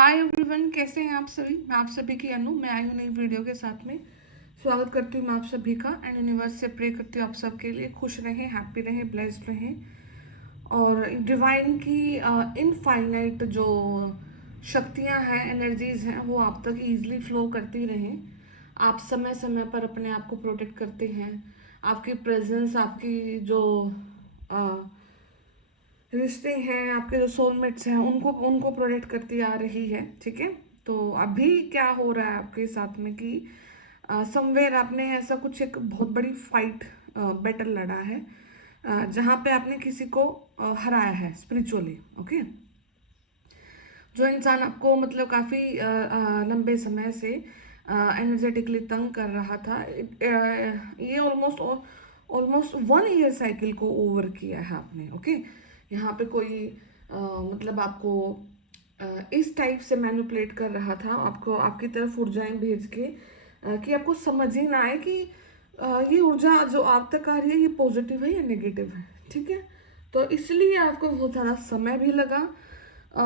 Hi everyone, कैसे हैं आप सभी। मैं आप सभी की अनु, मैं आई हूँ नई वीडियो के साथ में। स्वागत करती हूँ मैं आप सभी का एंड यूनिवर्स से प्रे करती हूँ आप सबके लिए खुश रहें, हैप्पी रहें, ब्लेस्ड रहें और डिवाइन की इनफाइनाइट जो शक्तियाँ हैं, एनर्जीज हैं, वो आप तक ईजिली फ्लो करती रहें। आप समय समय पर अपने आप को प्रोटेक्ट करते हैं। आपकी प्रेजेंस, आपकी जो रिश्ते हैं, आपके जो सोलमेट्स हैं, उनको उनको प्रोटेक्ट करती आ रही है। ठीक है, तो अभी क्या हो रहा है आपके साथ में कि समवेयर आपने ऐसा कुछ एक बहुत बड़ी फाइट, बैटल लड़ा है, जहाँ पे आपने किसी को हराया है स्पिरिचुअली। ओके, जो इंसान आपको मतलब काफ़ी लंबे समय से एनर्जेटिकली तंग कर रहा था, ये ऑलमोस्ट ऑलमोस्ट 1 ईयर साइकिल को ओवर किया है आपने। ओके, यहाँ पे कोई मतलब आपको इस टाइप से मैनिपुलेट कर रहा था, आपको आपकी तरफ ऊर्जाएं भेज के, कि आपको समझ ही ना आए कि ये ऊर्जा जो आप तक आ रही है, ये पॉजिटिव है या नेगेटिव है। ठीक है, तो इसलिए आपको बहुत ज़्यादा समय भी लगा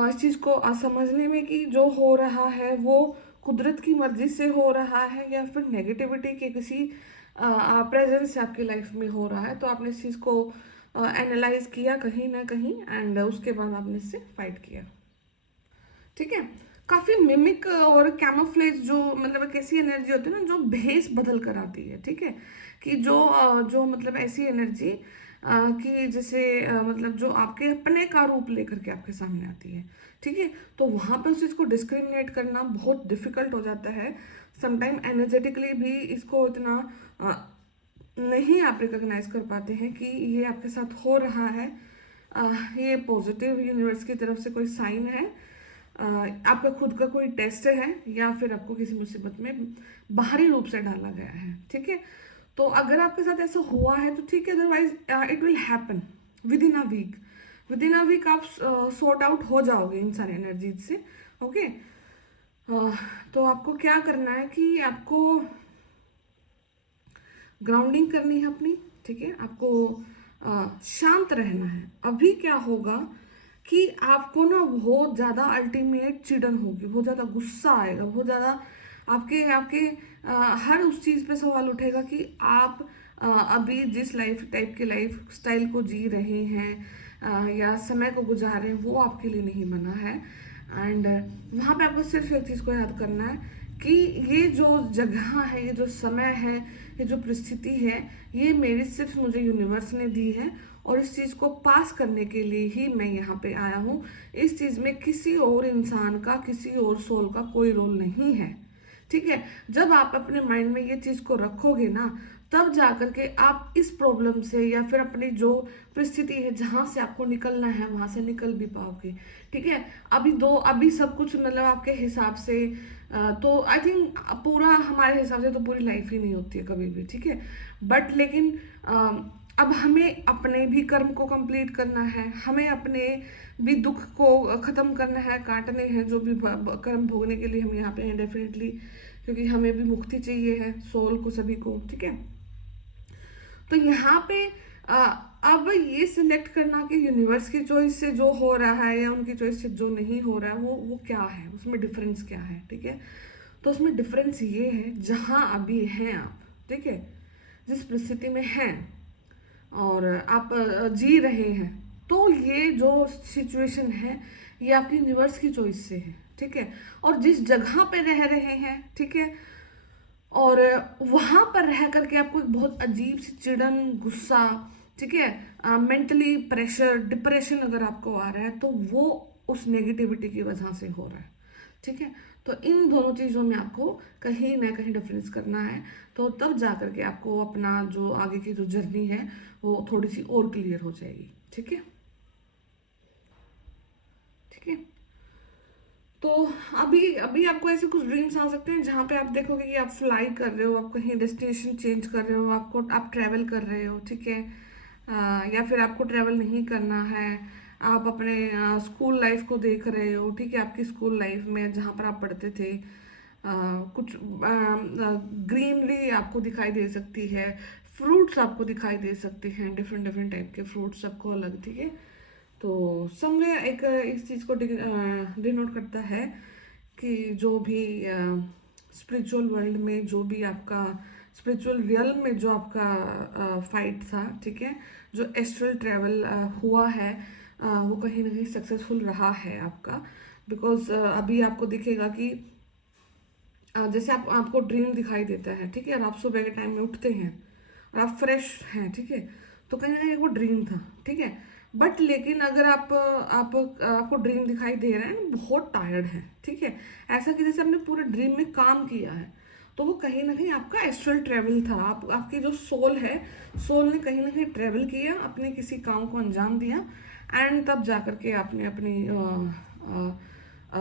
इस चीज़ को समझने में कि जो हो रहा है वो कुदरत की मर्जी से हो रहा है या फिर नेगेटिविटी के किसी प्रेजेंस से आपकी लाइफ में हो रहा है। तो आपने इस चीज़ को एनालाइज किया कहीं ना कहीं एंड उसके बाद आपने इससे फाइट किया। ठीक है, काफ़ी मिमिक और कैमोफ्लेज जो मतलब एक ऐसी एनर्जी होती है ना जो भेस बदल कर आती है। ठीक है, कि जो मतलब ऐसी एनर्जी कि जैसे मतलब जो आपके अपने का रूप लेकर के आपके सामने आती है। ठीक है, तो वहाँ पे उस चीज़ को डिस्क्रिमिनेट करना बहुत डिफिकल्ट हो जाता है। समटाइम एनर्जेटिकली भी इसको इतना नहीं आप रिकॉग्नाइज कर पाते हैं कि ये आपके साथ हो रहा है। ये पॉजिटिव यूनिवर्स की तरफ से कोई साइन है, आपका खुद का कोई टेस्ट है, या फिर आपको किसी मुसीबत में बाहरी रूप से डाला गया है। ठीक है, तो अगर आपके साथ ऐसा हुआ है तो ठीक है, otherwise it will happen within a week. Within a week आप सॉर्ट आउट हो जाओगे इन सारी एनर्जीज से। ओके, तो आपको क्या करना है कि आपको ग्राउंडिंग करनी है अपनी। ठीक है, आपको शांत रहना है। अभी क्या होगा कि आपको ना बहुत ज़्यादा अल्टीमेट चिड़न होगी, बहुत ज़्यादा गुस्सा आएगा, बहुत ज़्यादा आपके आपके हर उस चीज़ पे सवाल उठेगा कि आप अभी जिस लाइफ टाइप के लाइफ स्टाइल को जी रहे हैं या समय को गुजार रहे हैं, वो आपके लिए नहीं बना है। एंड वहाँ पे आपको सिर्फ एक चीज़ को याद करना है कि ये जो जगह है, ये जो समय है, ये जो परिस्थिति है, ये मेरी सिर्फ मुझे यूनिवर्स ने दी है और इस चीज़ को पास करने के लिए ही मैं यहाँ पे आया हूँ। इस चीज़ में किसी और इंसान का, किसी और सोल का कोई रोल नहीं है। ठीक है, जब आप अपने माइंड में ये चीज़ को रखोगे ना, तब जाकर के आप इस प्रॉब्लम से या फिर अपनी जो परिस्थिति है जहाँ से आपको निकलना है वहाँ से निकल भी पाओगे। ठीक है, अभी सब कुछ मतलब आपके हिसाब से तो आई थिंक पूरा हमारे हिसाब से तो पूरी लाइफ ही नहीं होती है कभी भी। ठीक है, बट लेकिन अब हमें अपने भी कर्म को कंप्लीट करना है, हमें अपने भी दुख को ख़त्म करना है, काटने हैं जो भी कर्म भोगने के लिए हम यहाँ पे हैं डेफिनेटली, क्योंकि हमें भी मुक्ति चाहिए है सोल को, सभी को। ठीक है, तो यहाँ पे अ, अब ये सिलेक्ट करना कि यूनिवर्स की चॉइस से जो हो रहा है या उनकी चॉइस से जो नहीं हो रहा है, वो क्या है, उसमें डिफरेंस क्या है। ठीक है, तो उसमें डिफरेंस ये है जहाँ अभी हैं आप। ठीक है, जिस परिस्थिति में हैं और आप जी रहे हैं, तो ये जो सिचुएशन है ये आपकी यूनिवर्स की चॉइस से है। ठीक है, और जिस जगह पे रह रहे हैं, ठीक है, और वहां पर रह करके आपको एक बहुत अजीब सी चिड़न, गुस्सा, ठीक है, मेंटली प्रेशर, डिप्रेशन अगर आपको आ रहा है तो वो उस नेगेटिविटी की वजह से हो रहा है। ठीक है, तो इन दोनों चीज़ों में आपको कहीं ना कहीं डिफरेंस करना है, तो तब जा करके आपको अपना जो आगे की जो जर्नी है वो थोड़ी सी और क्लियर हो जाएगी। ठीक है, ठीक है, तो अभी अभी आपको ऐसे कुछ ड्रीम्स आ सकते हैं जहाँ पे आप देखोगे कि आप फ्लाई कर रहे हो, आप कहीं डेस्टिनेशन चेंज कर रहे हो, आप ट्रैवल कर रहे हो। ठीक है, या फिर आपको ट्रैवल नहीं करना है, आप अपने स्कूल लाइफ को देख रहे हो। ठीक है, आपकी स्कूल लाइफ में जहाँ पर आप पढ़ते थे, कुछ ग्रीनरी आपको दिखाई दे सकती है, फ्रूट्स आपको दिखाई दे सकते हैं, डिफरेंट डिफरेंट टाइप के फ्रूट्स सबको अलग। ठीक है, तो समवेयर एक इस चीज़ को डिनोट करता है कि जो भी स्पिरिचुअल वर्ल्ड में, जो भी आपका स्पिरिचुअल रियल में जो आपका फाइट था, ठीक है, जो एस्ट्रल ट्रैवल हुआ है, वो कहीं ना कहीं सक्सेसफुल रहा है आपका। बिकॉज अभी आपको दिखेगा कि जैसे आपको ड्रीम दिखाई देता है, ठीक है, और आप सुबह के टाइम में उठते हैं और आप फ्रेश हैं, ठीक है, तो कहीं ना कहीं वो ड्रीम था, ठीक है। बट लेकिन अगर आपको ड्रीम दिखाई दे रहा है, बहुत टायर्ड है, ठीक है, ऐसा कि जैसे आपने पूरे ड्रीम में काम किया है, तो वो कहीं ना कहीं आपका एस्ट्रल ट्रेवल था। आपकी जो सोल है, सोल ने कहीं ना कहीं ट्रेवल किया, अपने किसी काम को अंजाम दिया, एंड तब जा करके आपने अपनी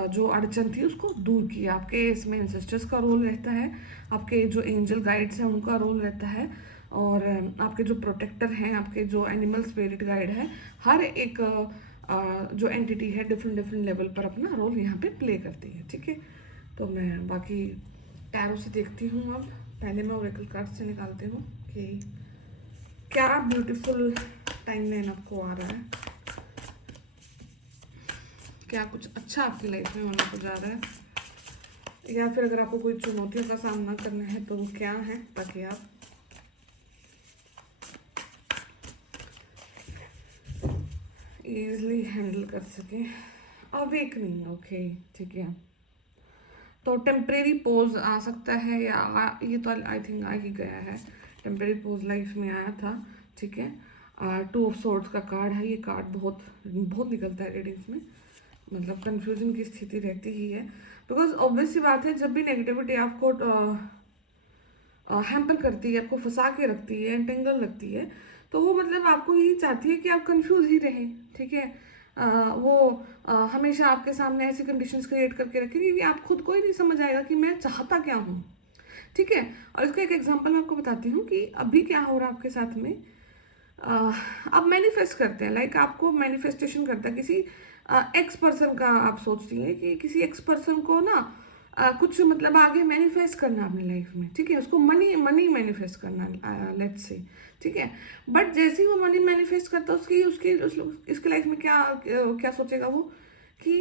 जो अड़चन थी उसको दूर किया। आपके इसमें एंसेस्टर्स का रोल रहता है, आपके जो एंजल गाइड्स हैं उनका रोल रहता है, और आपके जो प्रोटेक्टर हैं, आपके जो एनिमल स्पिरिट गाइड है, हर एक जो एंटिटी है डिफरेंट डिफरेंट लेवल पर अपना रोल यहाँ पे प्ले करती है, ठीक है। तो मैं बाकी टैरो से देखती हूँ। अब पहले मैं ओरेकल कार्ड से निकालती हूँ कि क्या ब्यूटीफुल टाइमलाइन आपको आ रहा है, क्या कुछ अच्छा आपकी लाइफ में होने को जा रहा है, या फिर अगर आपको कोई चुनौतियों का सामना करना है तो वो क्या है, ताकि आप इजीली हैंडल कर सकें। अवेकनिंग, ओके, ठीक है। तो टेम्परेरी पोज आ सकता है, या ये तो आई थिंक आ ही गया है। टेम्परेरी पोज लाइफ में आया था, ठीक है। 2 ऑफ सोर्ड्स का कार्ड है, ये कार्ड बहुत बहुत निकलता है रीडिंग्स में, मतलब कंफ्यूजन की स्थिति रहती ही है। बिकॉज ऑब्वियस सी बात है, जब भी नेगेटिविटी आपको हैम्पर करती है, आपको फंसा के रखती है, एंटेंगल रखती है, तो वो मतलब आपको यही चाहती है कि आप कंफ्यूज ही रहें, ठीक है। वो हमेशा आपके सामने ऐसी कंडीशंस क्रिएट करके रखेगी कि आप खुद को ही नहीं समझ आएगा कि मैं चाहता क्या हूँ, ठीक है। और इसका एक एग्जांपल मैं आपको बताती हूँ कि अभी क्या हो रहा है आपके साथ में। आप मैनिफेस्ट करते हैं, लाइक आपको मैनिफेस्टेशन करता है किसी एक्स पर्सन का। आप सोचती हैं कि किसी एक्स पर्सन को ना कुछ मतलब आगे मैनिफेस्ट करना अपनी लाइफ में, ठीक है, उसको मनी मनी मैनिफेस्ट करना, लेट्स से, ठीक है। बट जैसे ही वो मनी मैनिफेस्ट करता है, इसकी लाइफ में क्या क्या सोचेगा वो, कि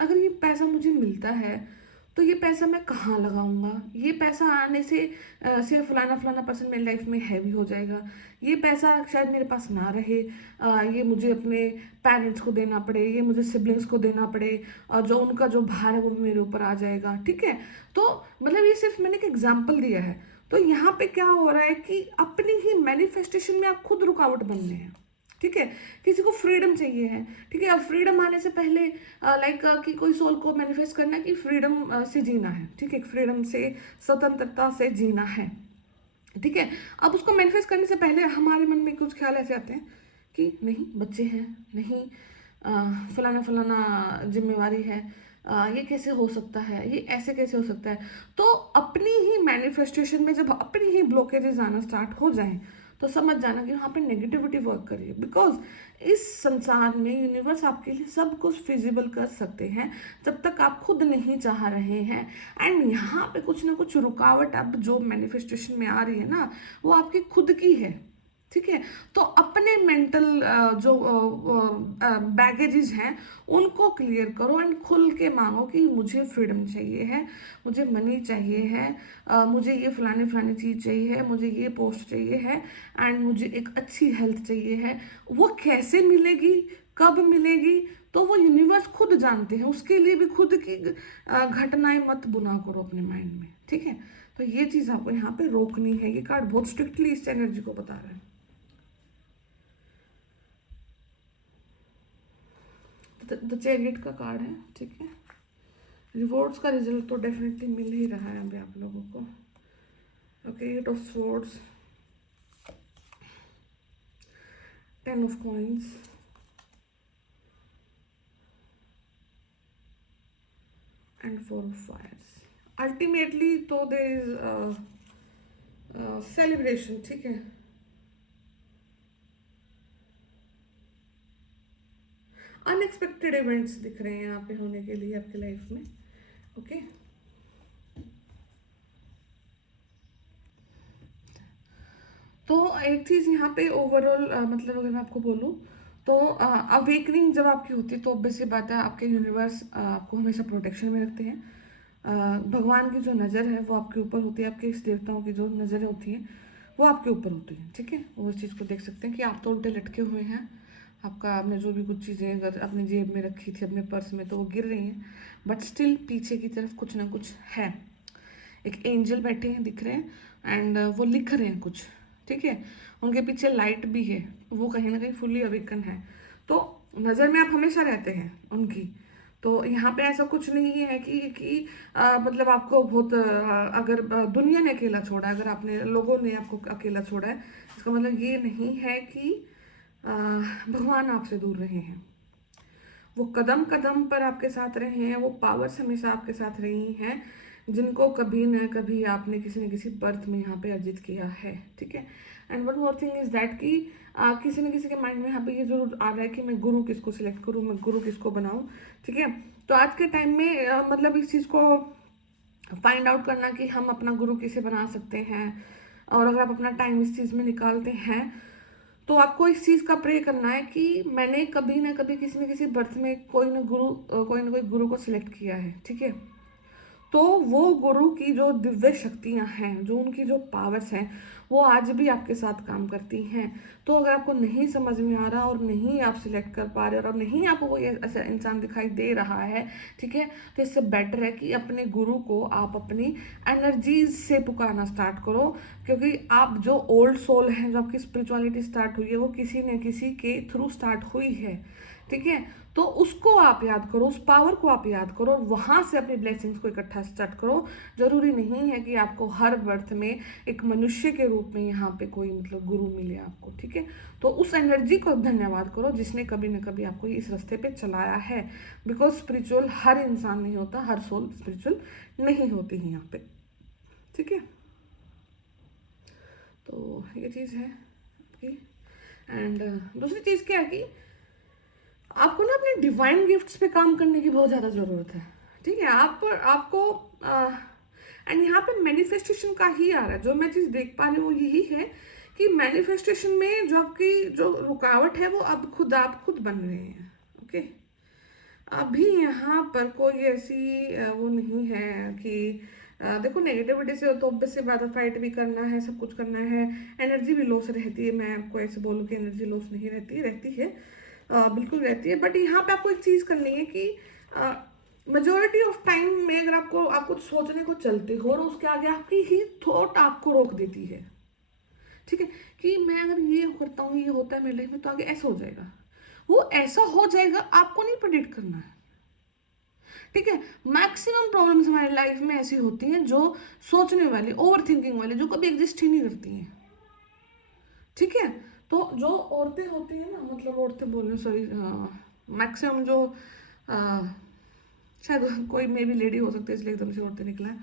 अगर ये पैसा मुझे मिलता है तो ये पैसा मैं कहाँ लगाऊंगा, ये पैसा आने से फलाना फलाना पर्सन मेरी लाइफ में हैवी हो जाएगा, ये पैसा शायद मेरे पास ना रहे, ये मुझे अपने पेरेंट्स को देना पड़े, ये मुझे सिबलिंग्स को देना पड़े, और जो उनका जो भार है वो भी मेरे ऊपर आ जाएगा, ठीक है। तो मतलब ये सिर्फ मैंने एक एग्जाम्पल दिया है। तो यहाँ पे क्या हो रहा है कि अपनी ही मैनिफेस्टेशन में आप खुद रुकावट बन रहे हैं, ठीक है। किसी को फ्रीडम चाहिए है, ठीक है। अब फ्रीडम आने से पहले लाइक कि कोई सोल को मैनिफेस्ट करना है कि फ्रीडम से जीना है, ठीक है, फ्रीडम से, स्वतंत्रता से जीना है, ठीक है। अब उसको मैनिफेस्ट करने से पहले हमारे मन में कुछ ख्याल ऐसे आते हैं कि नहीं बच्चे हैं, नहीं फलाना फलाना जिम्मेवारी है, ये कैसे हो सकता है, ये ऐसे कैसे हो सकता है। तो अपनी ही मैनिफेस्टेशन में जब अपनी ही ब्लॉकेजेस आना स्टार्ट हो जाएं, तो समझ जाना कि वहाँ पे नेगेटिविटी वर्क करिए। बिकॉज इस संसार में यूनिवर्स आपके लिए सब कुछ फिजिबल कर सकते हैं जब तक आप खुद नहीं चाह रहे हैं। एंड यहाँ पे कुछ ना कुछ रुकावट अब जो मैनिफेस्टेशन में आ रही है ना, वो आपकी खुद की है, ठीक है। तो अपने मेंटल जो बैगेजेस हैं उनको क्लियर करो, एंड खुल के मांगो कि मुझे फ्रीडम चाहिए है, मुझे मनी चाहिए है, मुझे ये फलानी फलानी चीज़ चाहिए है, मुझे ये पोस्ट चाहिए है, एंड मुझे एक अच्छी हेल्थ चाहिए है। वो कैसे मिलेगी, कब मिलेगी, तो वो यूनिवर्स खुद जानते हैं। उसके लिए भी खुद की घटनाएं मत बुना करो अपने माइंड में, ठीक है। तो ये चीज़ आपको यहाँ पे रोकनी है। ये कार्ड बहुत स्ट्रिक्टली इस एनर्जी को बता रहा है। द चैरियट का कार्ड है, ठीक है। रिवॉर्ड्स का रिजल्ट तो डेफिनेटली मिल ही रहा है अभी आप लोगों को। Okay, 8 of swords, 10 of coins, and 4 of fires. Ultimately तो देयर इज सेलिब्रेशन, ठीक है। अनएक्सपेक्टेड इवेंट्स दिख रहे हैं यहाँ पे होने के लिए आपकी लाइफ में, ओके। तो एक चीज़ यहाँ पे ओवरऑल मतलब अगर मैं आपको बोलूँ तो अवेकनिंग जब आपकी होती है तो ऑब्वियसली बात है आपके यूनिवर्स आपको हमेशा प्रोटेक्शन में रखते हैं। भगवान की जो नज़र है वो आपके ऊपर होती है, आपके इष्ट देवताओं की जो नज़रें होती हैं वो आपके ऊपर होती हैं, ठीक है। वो इस चीज़ को देख सकते हैं कि आप तो उल्टे लटके हुए हैं, आपका आपने जो भी कुछ चीज़ें अगर अपनी जेब में रखी थी अपने पर्स में तो वो गिर रही हैं, बट स्टिल पीछे की तरफ कुछ ना कुछ है। एक एंजल बैठे हैं दिख रहे हैं एंड वो लिख रहे हैं कुछ, ठीक है। उनके पीछे लाइट भी है, वो कहीं ना कहीं फुल्ली अवेकन है, तो नज़र में आप हमेशा रहते हैं उनकी। तो यहाँ पे ऐसा कुछ नहीं है कि मतलब आपको बहुत अगर दुनिया ने अकेला छोड़ा है, अगर आपने लोगों ने आपको अकेला छोड़ा है, इसका मतलब ये नहीं है कि भगवान आपसे दूर रहे हैं। वो कदम कदम पर आपके साथ रहे हैं, वो पावर्स हमेशा आपके साथ रही हैं जिनको कभी न कभी आपने किसी न किसी बर्थ में यहाँ पे अर्जित किया है, ठीक है। And one more thing is that कि किसी न किसी के माइंड में यहाँ पे ये जरूर आ रहा है कि मैं गुरु किसको सिलेक्ट करूँ, मैं गुरु किसको बनाऊँ, ठीक है। तो आज के टाइम में मतलब इस चीज़ को फाइंड आउट करना कि हम अपना गुरु किसे बना सकते हैं, और अगर आप अपना टाइम इस चीज़ में निकालते हैं तो आपको इस चीज़ का प्रे करना है कि मैंने कभी ना कभी किसी न किसी बर्थ में कोई ना कोई गुरु को सिलेक्ट किया है, ठीक है। तो वो गुरु की जो दिव्य शक्तियाँ हैं, जो उनकी जो पावर्स हैं, वो आज भी आपके साथ काम करती हैं। तो अगर आपको नहीं समझ में आ रहा और नहीं आप सिलेक्ट कर पा रहे और नहीं आपको कोई ऐसा इंसान दिखाई दे रहा है, ठीक है, तो इससे बेटर है कि अपने गुरु को आप अपनी एनर्जीज से पुकारना स्टार्ट करो, क्योंकि आप जो ओल्ड सोल हैं, जो आपकी स्पिरिचुअलिटी स्टार्ट हुई है वो किसी न किसी के थ्रू स्टार्ट हुई है, ठीक है। तो उसको आप याद करो, उस पावर को आप याद करो और वहाँ से अपनी ब्लेसिंग्स को इकट्ठा स्टार्ट करो। जरूरी नहीं है कि आपको हर बर्थ में एक मनुष्य के रूप में यहाँ पे कोई मतलब गुरु मिले आपको, ठीक है। तो उस एनर्जी को धन्यवाद करो जिसने कभी न कभी आपको इस रास्ते पे चलाया है, बिकॉज स्पिरिचुअल हर इंसान नहीं होता, हर सोल स्पिरिचुअल नहीं होती है यहाँ पे, ठीक है। तो ये चीज़ है आपकी। एंड दूसरी चीज़ क्या है कि आपको ना अपने डिवाइन गिफ्ट्स पे काम करने की बहुत ज़्यादा ज़रूरत है, ठीक है। आपको एंड यहाँ पे मैनिफेस्टेशन का ही आ रहा है, जो मैं चीज़ देख पा रही हूँ यही है कि मैनिफेस्टेशन में जो आपकी जो रुकावट है वो अब आप खुद बन रहे हैं, ओके। अभी यहाँ पर कोई ऐसी वो नहीं है कि देखो नेगेटिविटी से तो ऑब्वियस सी बात है, फाइट भी करना है, सब कुछ करना है, एनर्जी भी लॉस रहती है। मैं आपको ऐसे बोलूँ कि एनर्जी लॉस नहीं रहती, रहती है, बिल्कुल रहती है। बट यहाँ पे आपको एक चीज़ करनी है कि मेजोरिटी ऑफ टाइम में अगर आप कुछ सोचने को चलते हो और उसके आगे आपकी ही थॉट आपको रोक देती है, ठीक है, कि मैं अगर ये करता हूँ, ये होता है मेरे लाइफ में तो आगे ऐसा हो जाएगा, वो ऐसा हो जाएगा, आपको नहीं प्रेडिक्ट करना है, ठीक है। मैक्सिमम प्रॉब्लम्स हमारी लाइफ में ऐसी होती हैं जो सोचने वाली, ओवर थिंकिंग वाली, जो कभी एग्जिस्ट ही नहीं करती हैं, ठीक है। तो जो औरतें होती हैं ना, मतलब औरतें बोल रही, सॉरी, मैक्सिमम जो आ, शायद कोई मे भी लेडी हो सकती है इसलिए एकदम से औरतें निकला है,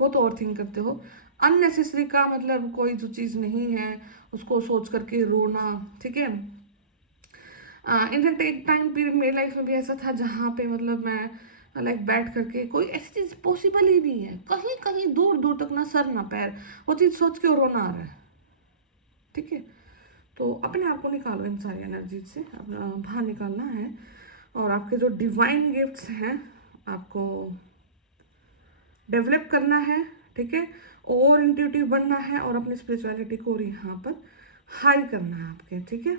बहुत ओवर थिंक करते हो अननेसेसरी का, मतलब कोई जो चीज़ नहीं है उसको सोच करके रोना, ठीक है। इनफैक्ट एक टाइम पीरियड मेरी लाइफ में भी ऐसा था जहाँ पे मतलब मैं लाइक बैठ करके, कोई ऐसी चीज़ पॉसिबल ही नहीं है, कहीं कहीं दूर दूर तक ना सर ना पैर, वो चीज़ सोच के रोना आ रहा है, ठीक है। तो अपने आप को निकालो इन सारी एनर्जी से, अपना बाहर निकालना है, और आपके जो डिवाइन गिफ्ट्स हैं आपको डेवलप करना है, ठीक है, और इंट्यूटिव बनना है, और अपनी स्पिरिचुअलिटी को यहाँ पर हाई करना है आपके, ठीक है।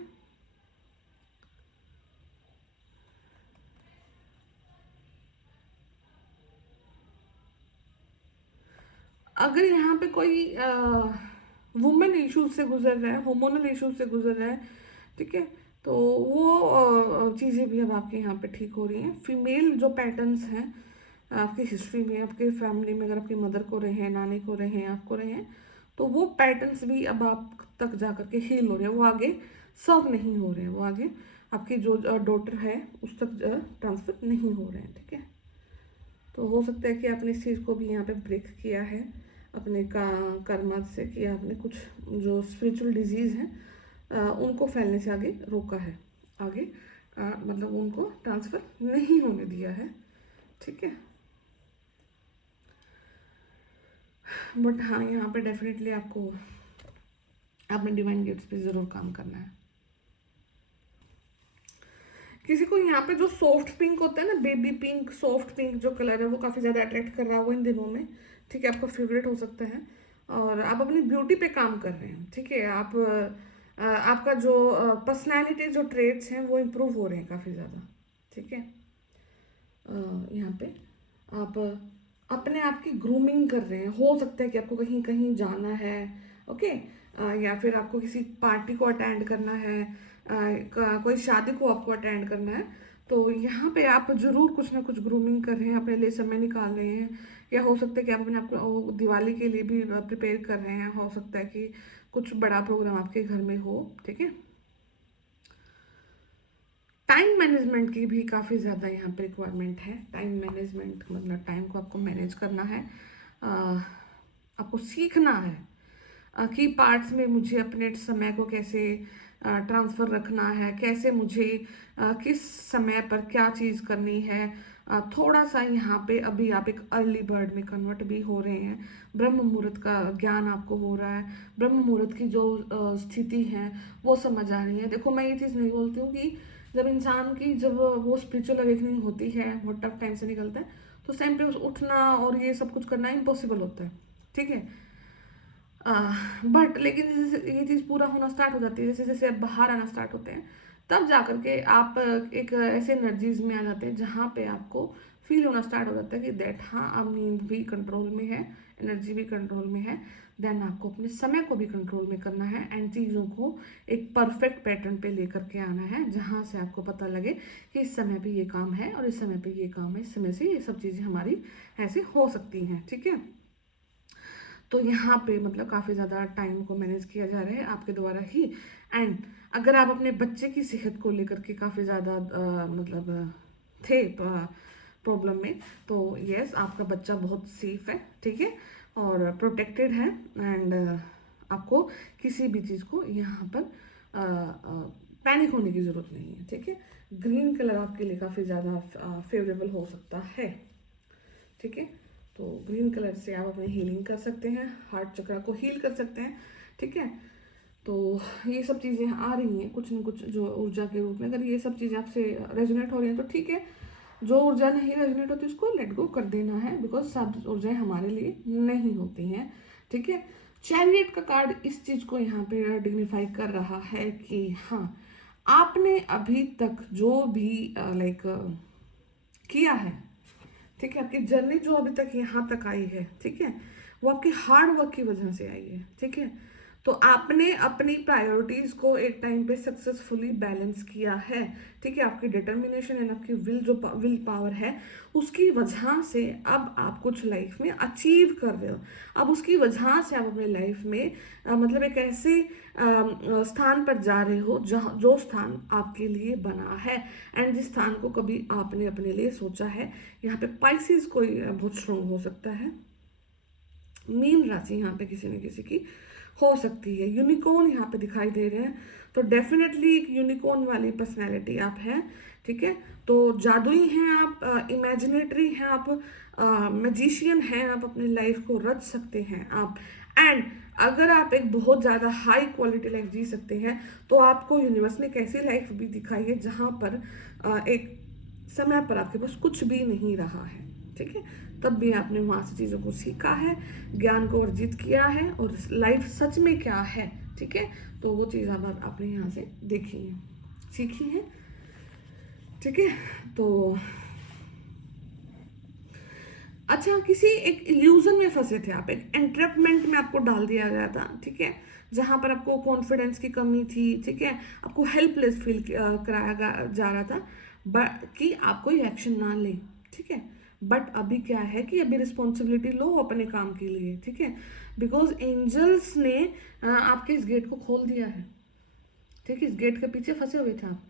अगर यहाँ पे कोई वुमेन इश्यूज से गुजर रहा है, hormonal इश्यूज से गुजर रहा है, ठीक है, तो वो चीज़ें भी अब आपके यहाँ पे ठीक हो रही हैं। फीमेल जो पैटर्न्स हैं आपकी हिस्ट्री में, आपके फैमिली में, अगर आपकी मदर को रहे हैं, नानी को रहे हैं, आपको रहे हैं, तो वो पैटर्न्स भी अब आप तक जा करके हील हो रहे हैं, वो आगे सर्व नहीं हो रहे हैं, वो आगे आपकी जो डॉटर है उस तक ट्रांसफर नहीं हो रहे हैं, ठीक है। तो हो सकता है कि आपने इस चीज़ को भी यहाँ पे ब्रेक किया है अपने कर्म से, कि आपने कुछ जो स्पिरिचुअल डिजीज़ हैं उनको फैलने से आगे रोका है, आगे मतलब उनको ट्रांसफ़र नहीं होने दिया है, ठीक है। बट हाँ, यहाँ पे डेफिनेटली आपको अपने डिवाइन गिफ्ट्स पे ज़रूर काम करना है, किसी को यहाँ पे जो सॉफ्ट पिंक होता है ना, बेबी पिंक, सॉफ्ट पिंक जो कलर है वो काफ़ी ज़्यादा अट्रैक्ट कर रहा है वो इन दिनों में, ठीक है, आपका फेवरेट हो सकता है। और आप अपनी ब्यूटी पे काम कर रहे हैं, ठीक है, आप आपका जो पर्सनैलिटी जो ट्रेट्स हैं वो इम्प्रूव हो रहे हैं काफ़ी ज़्यादा, ठीक है। यहाँ पे आप अपने आप की ग्रूमिंग कर रहे हैं, हो सकता है कि आपको कहीं कहीं जाना है, ओके, या फिर आपको किसी पार्टी को अटेंड करना है, कोई शादी को आपको अटेंड करना है, तो यहाँ पे आप जरूर कुछ ना कुछ ग्रूमिंग कर रहे हैं, अपने लिए समय निकाल रहे हैं। या हो सकता है कि आप अपने आपको दिवाली के लिए भी प्रिपेयर कर रहे हैं, हो सकता है कि कुछ बड़ा प्रोग्राम आपके घर में हो, ठीक है। टाइम मैनेजमेंट की भी काफ़ी ज़्यादा यहाँ पे रिक्वायरमेंट है। टाइम मैनेजमेंट मतलब टाइम को आपको मैनेज करना है, अ, आपको सीखना है कि पार्ट्स में मुझे अपने समय को कैसे ट्रांसफ़र रखना है, कैसे मुझे किस समय पर क्या चीज़ करनी है। थोड़ा सा यहाँ पे अभी आप एक अर्ली बर्ड में कन्वर्ट भी हो रहे हैं, ब्रह्म मुहूर्त का ज्ञान आपको हो रहा है, ब्रह्म मुहूर्त की जो स्थिति है वो समझ आ रही है। देखो, मैं ये चीज़ नहीं बोलती हूँ कि जब इंसान की जब वो स्पिरिचुअल अवेकनिंग होती है, बहुत टफ टाइम से निकलता है, तो उस टाइम पे उठना और ये सब कुछ करना इम्पॉसिबल होता है, ठीक है। बट लेकिन जैसे जैसे ये चीज़ पूरा होना स्टार्ट हो जाती है, जैसे जैसे आप बाहर आना स्टार्ट होते हैं, तब जा करके आप एक ऐसे एनर्जीज में आ जाते हैं जहाँ पे आपको फील होना स्टार्ट हो जाता है कि दैट हाँ, अब नींद भी कंट्रोल में है, एनर्जी भी कंट्रोल में है। देन आपको अपने समय को भी कंट्रोल में करना है एंड चीज़ों को एक परफेक्ट पैटर्न पे लेकर के आना है, जहाँ से आपको पता लगे कि इस समय पे ये काम है और इस समय पे ये काम है, इस समय से ये सब चीज़ें हमारी ऐसे हो सकती हैं, ठीक है। तो यहाँ पे मतलब काफ़ी ज़्यादा टाइम को मैनेज किया जा रहा है आपके द्वारा ही। एंड अगर आप अपने बच्चे की सेहत को लेकर के काफ़ी ज़्यादा मतलब थे प्रॉब्लम में, तो यस, आपका बच्चा बहुत सेफ है, ठीक है, और प्रोटेक्टेड है। एंड आपको किसी भी चीज़ को यहाँ पर पैनिक होने की ज़रूरत नहीं है, ठीक है। ग्रीन कलर आपके लिए काफ़ी ज़्यादा फेवरेबल हो सकता है, ठीक है। तो ग्रीन कलर से आप अपनी हीलिंग कर सकते हैं, हार्ट चक्र को हील कर सकते हैं, ठीक है। तो ये सब चीज़ें आ रही हैं कुछ न कुछ जो ऊर्जा के रूप में। अगर ये सब चीज़ें आपसे रेजोनेट हो रही हैं तो ठीक है, जो ऊर्जा नहीं रेजोनेट होती उसको लेट गो कर देना है, बिकॉज सब ऊर्जाएं हमारे लिए नहीं होती हैं, ठीक है। चैरियट का कार्ड इस चीज़ को यहाँ पे डिग्निफाई कर रहा है कि हाँ, आपने अभी तक जो भी लाइक किया है, ठीक है, आपकी जर्नी जो अभी तक यहाँ तक आई है, ठीक है, वो आपके हार्ड वर्क की वजह से आई है, ठीक है। तो आपने अपनी प्रायोरिटीज को एक टाइम पे सक्सेसफुली बैलेंस किया है, ठीक है। आपकी डिटर्मिनेशन एंड आपकी विल पावर है, उसकी वजह से अब आप कुछ लाइफ में अचीव कर रहे हो। अब उसकी वजह से आप अपने लाइफ में मतलब एक ऐसे स्थान पर जा रहे हो जहाँ जो स्थान आपके लिए बना है एंड जिस स्थान को कभी आपने अपने लिए सोचा है। यहाँ पे पाइसिस कोई बहुत स्ट्रॉन्ग हो सकता है, मीन राशि यहाँ पे किसी न किसी की हो सकती है, यूनिकॉर्न यहाँ पे दिखाई दे रहे हैं, तो डेफिनेटली एक यूनिकॉर्न वाली पर्सनैलिटी आप हैं, ठीक है। तो जादुई हैं आप, इमेजिनेटरी हैं आप, मैजिशियन हैं आप, अपनी लाइफ को रच सकते हैं आप। एंड अगर आप एक बहुत ज़्यादा हाई क्वालिटी लाइफ जी सकते हैं, तो आपको यूनिवर्स ने कैसी लाइफ भी दिखाई है जहाँ पर एक समय पर आपके पास कुछ भी नहीं रहा है, ठीक है, तब भी आपने वहाँ से चीज़ों को सीखा है, ज्ञान को अर्जित किया है और लाइफ सच में क्या है, ठीक है। तो वो चीज़ अब आपने यहाँ से देखी है, सीखी है, ठीक है। तो अच्छा, किसी एक इल्यूजन में फंसे थे आप, एक एंट्रैपमेंट में आपको डाल दिया गया था, ठीक है, जहाँ पर आपको कॉन्फिडेंस की कमी थी, ठीक है, आपको हेल्पलेस फील कराया जा रहा था कि आप कोई एक्शन ना लें, ठीक है। बट अभी क्या है कि अभी रिस्पॉन्सिबिलिटी लो अपने काम के लिए, ठीक है, बिकॉज एंजल्स ने आपके इस गेट को खोल दिया है, ठीक है। इस गेट के पीछे फंसे हुए थे आप,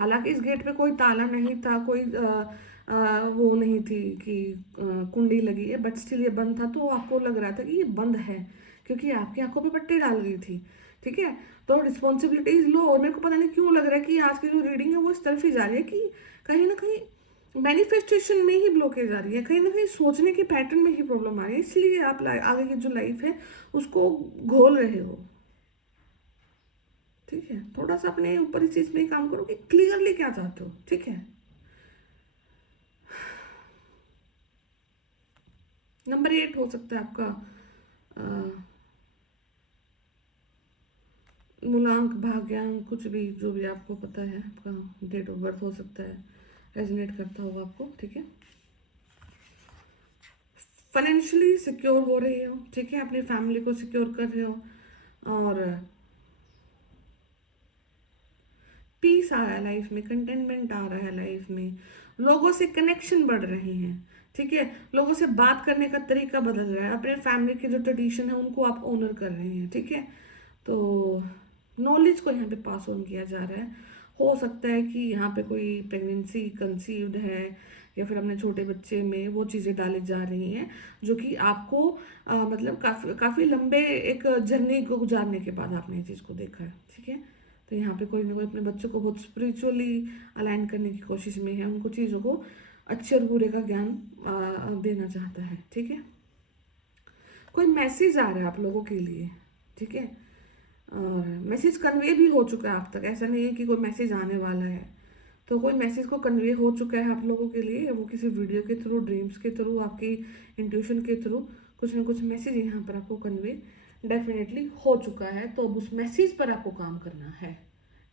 हालांकि इस गेट पे कोई ताला नहीं था, कोई वो नहीं थी कि कुंडी लगी है, बट स्टिल ये बंद था, तो आपको लग रहा था कि ये बंद है क्योंकि आपकी आंखों पे पट्टी डाल गई थी, ठीक है। तो रिस्पॉन्सिबिलिटीज लो, और मेरे को पता नहीं क्यों लग रहा है कि आज की जो रीडिंग है वो इस तरफ ही जा रही है कि कहीं ना कहीं मैनिफेस्टेशन में ही ब्लॉकेज आ रही है, कहीं ना कहीं सोचने के पैटर्न में ही प्रॉब्लम आ रही है, इसलिए आप आगे की जो लाइफ है उसको घोल रहे हो, ठीक है, थोड़ा सा अपने ऊपर इस चीज में ही काम करो कि क्लियरली क्या चाहते हो। ठीक है। नंबर 8 हो सकता है आपका मूलांक, भाग्यांक, कुछ भी, जो भी आपको पता है, आपका डेट ऑफ बर्थ हो सकता है, रेजोनेट करता होगा आपको। ठीक है। फाइनेंशियली सिक्योर हो रहे हो। ठीक है, अपनी फैमिली को सिक्योर कर रहे हो और पीस आ रहा है लाइफ में, कंटेनमेंट आ रहा है लाइफ में, लोगों से कनेक्शन बढ़ रहे हैं। ठीक है, लोगों से बात करने का तरीका बदल रहा है, अपने फैमिली के जो ट्रेडिशन है उनको आप ऑनर कर रहे हैं। ठीक है, तो नॉलेज को यहाँ पे पास ऑन किया जा रहा है। हो सकता है कि यहाँ पे कोई प्रेगनेंसी कंसीव्ड है या फिर अपने छोटे बच्चे में वो चीज़ें डाली जा रही हैं जो कि आपको मतलब काफ़ी काफ़ी लंबे एक जर्नी को गुजारने के बाद आपने ये चीज़ को देखा है। ठीक है, तो यहाँ पे कोई ना कोई अपने बच्चों को बहुत स्पिरिचुअली अलाइन करने की कोशिश में है, उनको चीज़ों को अच्छे और बुरे का ज्ञान देना चाहता है। ठीक है, कोई मैसेज आ रहा है आप लोगों के लिए। ठीक है, और मैसेज कन्वे भी हो चुका है आप तक, ऐसा नहीं है कि कोई मैसेज आने वाला है। तो कोई मैसेज को कन्वे हो चुका है आप लोगों के लिए, वो किसी वीडियो के थ्रू, ड्रीम्स के थ्रू, आपकी इंट्यूशन के थ्रू कुछ ना कुछ मैसेज यहाँ पर आपको कन्वे डेफिनेटली हो चुका है। तो अब उस मैसेज पर आपको काम करना है।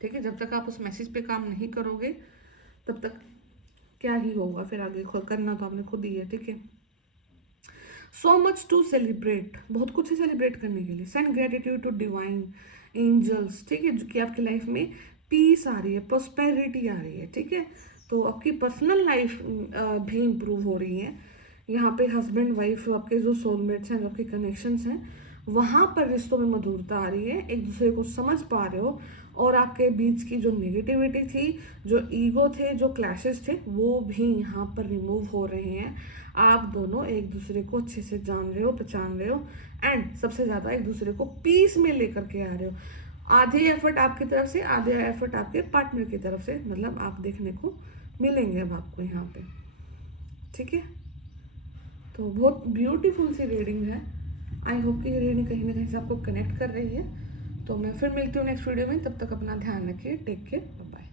ठीक है, जब तक आप उस मैसेज पे काम नहीं करोगे तब तक क्या ही होगा, फिर आगे करना तो आपने खुद ही है। ठीक है, सो मच टू सेलिब्रेट, बहुत कुछ है सेलिब्रेट करने के लिए। Send gratitude to divine angels. ठीक है, जो कि आपकी लाइफ में पीस आ रही है, प्रोस्पेरिटी आ रही है। ठीक है, तो आपकी पर्सनल लाइफ भी इम्प्रूव हो रही है। यहाँ पे हस्बैंड वाइफ, आपके जो सोलमेट्स हैं, जो आपके कनेक्शंस हैं, वहाँ पर रिश्तों में मधुरता आ रही है, एक दूसरे को समझ पा रहे हो और आपके बीच की जो नेगेटिविटी थी, जो ईगो थे, जो क्लैशेस थे, वो भी यहाँ पर रिमूव हो रहे हैं। आप दोनों एक दूसरे को अच्छे से जान रहे हो, पहचान रहे हो एंड सबसे ज़्यादा एक दूसरे को पीस में लेकर के आ रहे हो। आधे एफर्ट आपकी तरफ से, आधे एफर्ट आपके पार्टनर की तरफ से, मतलब आप देखने को मिलेंगे अब आपको यहाँ पे। ठीक है, तो बहुत ब्यूटीफुल सी रीडिंग है। आई होप कि ये रीडिंग कहीं ना कहीं से आपको कनेक्ट कर रही है। तो मैं फिर मिलती हूँ नेक्स्ट वीडियो में, तब तक अपना ध्यान रखिए। Take care, bye.